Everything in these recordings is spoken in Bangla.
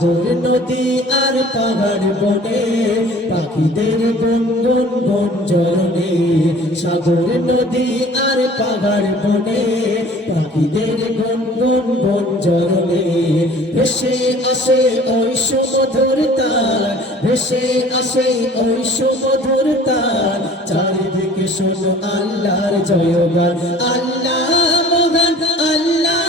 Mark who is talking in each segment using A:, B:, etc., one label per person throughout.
A: সাগর নদী আর পাহাড় বনে, পাখিদের গুনগুন গুঞ্জরণে সাগর নদী আর পাহাড় বনে, পাখিদের গুনগুন গুঞ্জরণে ভেসে আসে ওই সুমধুর তার ভেসে আসে ওই সুমধুর তার চারিদিকে শোন আল্লাহর জয়গান, আল্লাহ মহান, আল্লাহ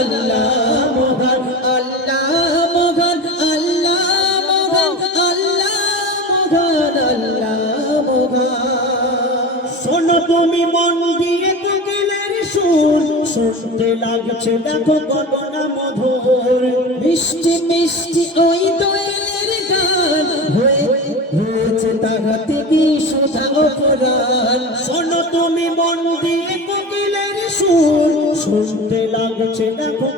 A: আল্লাহ
B: সুর শুনতে লাগছে। দেখো গগনা মধুর।
A: মিষ্টি মিষ্টি ওই দোয়েলের গান হয়ে হয়েছে তাহাতে কি সুধা অপরাধ
B: শোনো তুমি মন দিয়ে কোকিলের সুর শুনতে লাগছে। দেখো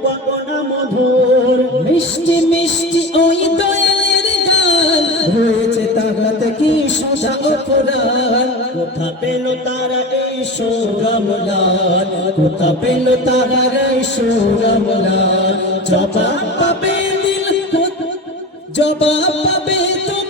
A: সুধা অপরাণ
B: কোথা পেল তারা এই সৌরমলান
A: কোথা পেল তাহার এই সুরমলাল জবাব পাবে দিল জবাব পাবে তুমি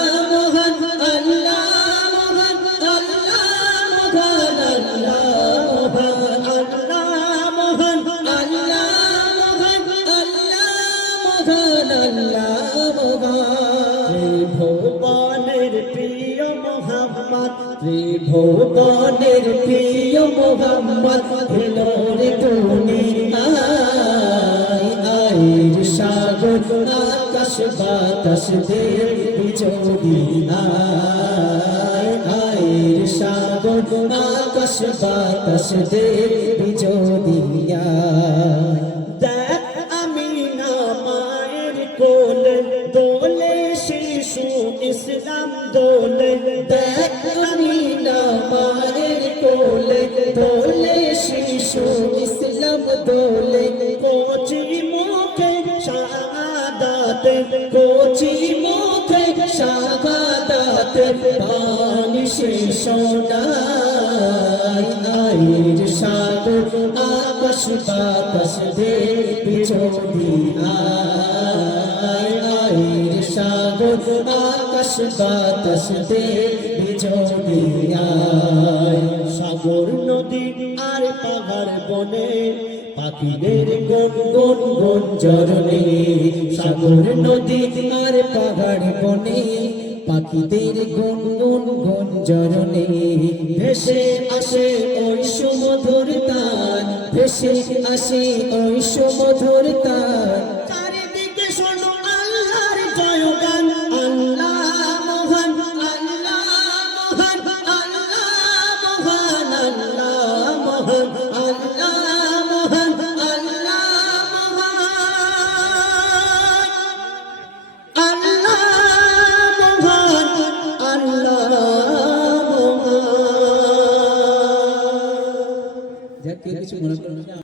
B: ত্রিভুবনের প্রিয় মোহাম্মদ
A: এলো রে দুনিয়ায় আয়ের সাগর, আকাশ বাতাস দেব যদি আয় আয়ের সাগর, আকাশ বাতাস দেব যদি আয়
B: ইসলাম দোলে
A: দেখ আমি না মায়ের কোলে, দোলে শিশু ইসলাম দোলে,
B: কোচি মুখে শাহাদাতে,
A: কোচি মুখে শাহাদাতে পানি সে সোনাই আয়ের সাগর আকাশ বাতাস দেবী যদি আয় আয়ের সাগর আকাশ বাতাস দেবী যদি আয়
B: সাগর নদী আর পাহাড় বনে, পাখিদের গুন গুন গুন
A: জরনে সাগর নদী আর পাহাড় বনে, পাখিদের গুন গুন গুন জরনে ভেসে আসে ওই সুমধুর তান, ভেসে আসে ওই সুমধুর তান। Oh.